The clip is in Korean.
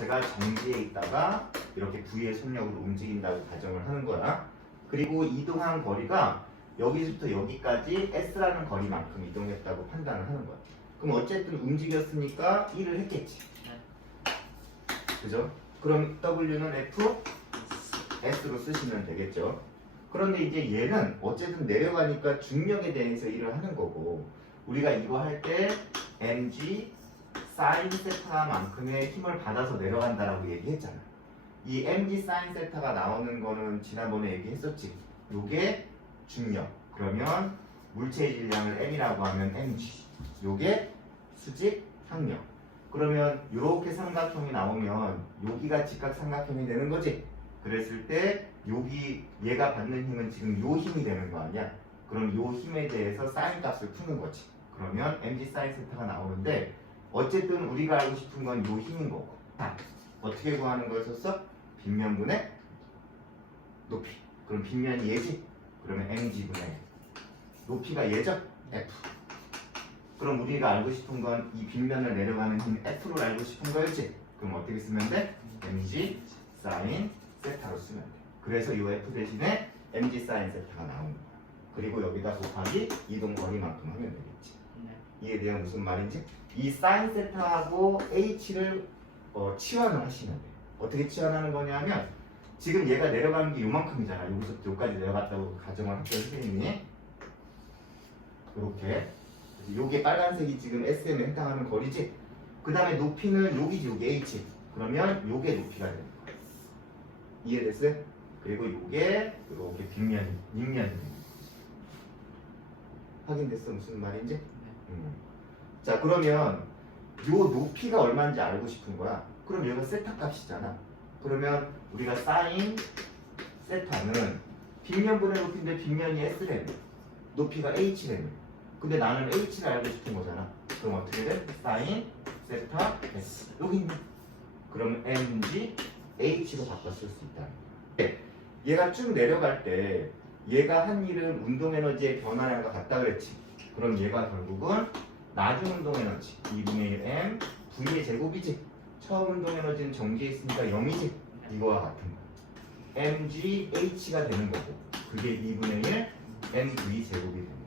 제가 정지에 있다가 이렇게 V의 속력으로 움직인다고 가정을 하는 거야. 그리고 이동한 거리가 여기서부터 여기까지 S라는 거리만큼 이동했다고 판단을 하는 거야. 그럼 어쨌든 움직였으니까 1을 했겠지. 그죠? 그럼 W는 F, S로 쓰시면 되겠죠. 그런데 이제 얘는 어쨌든 내려가니까 중력에 대해서 일을 하는 거고 우리가 이거 할 때 mg 사인 세타만큼의 힘을 받아서 내려간다라고 얘기했잖아. 이 mg 사인 세타가 나오는 거는 지난번에 얘기했었지. 요게 중력. 그러면 물체의 질량을 m이라고 하면 mg. 요게 수직 항력. 그러면 요렇게 삼각형이 나오면 여기가 직각 삼각형이 되는 거지. 그랬을 때 여기 얘가 받는 힘은 지금 요 힘이 되는 거 아니야? 그럼 요 힘에 대해서 사인 값을 푸는 거지. 그러면 mg 사인 세타가 나오는데 어쨌든 우리가 알고 싶은 건 요 힘인 거고. 자, 어떻게 구하는 거였었어? 빗면분의 높이. 그럼 빗면이 얘지? 그러면 mg분의 높이가 얘죠? f. 그럼 우리가 알고 싶은 건 이 빗면을 내려가는 힘 f를 알고 싶은 거였지? 그럼 어떻게 쓰면 돼? mg 사인 세타로 쓰면 돼. 그래서 이 f 대신에 mg 사인 세타가 나오는 거야. 그리고 여기다 곱하기 이동 거리만큼 하면 되겠지. 이해돼요? 무슨 말인지? 이 사인 세타하고 h를 어, 치환을 하시면 돼. 어떻게 치환하는 거냐면 지금 얘가 내려가는 게 요만큼이잖아. 여기서부터 여기까지 내려갔다고 가정을 할게요, 선생님이. 이렇게. 요게 빨간색이 지금 SM에 해당하는 거리지. 그 다음에 높이는 여기지, 여기 H. 그러면 요게 높이가 되는 거야. 이해됐어요? 그리고 요게 이렇게 빗면이, 윗면이. 확인됐어? 무슨 말인지? 음. 자, 그러면 요 높이가 얼마인지 알고 싶은 거야. 그럼 얘가 세타 값이잖아. 그러면 우리가 사인 세타는 빗면분의 높이인데 빗면이 S래며 높이가 H래며 근데 나는 H를 알고 싶은 거잖아. 그럼 어떻게 돼? 사인 세타 S 여기 있네. 그럼 MG H로 쓸수 있다. 얘가 쭉 내려갈 때 얘가 한 일은 운동 에너지의 변화량과 같다 그랬지. 그럼 얘가 결국은 낮은 운동 에너지 2분의 1 m v의 제곱이지. 처음 운동 에너지는 정지해 있으니까 0이지. 이거와 같은 거. mg h가 되는 거고 그게 2분의 1 mv 제곱이 되는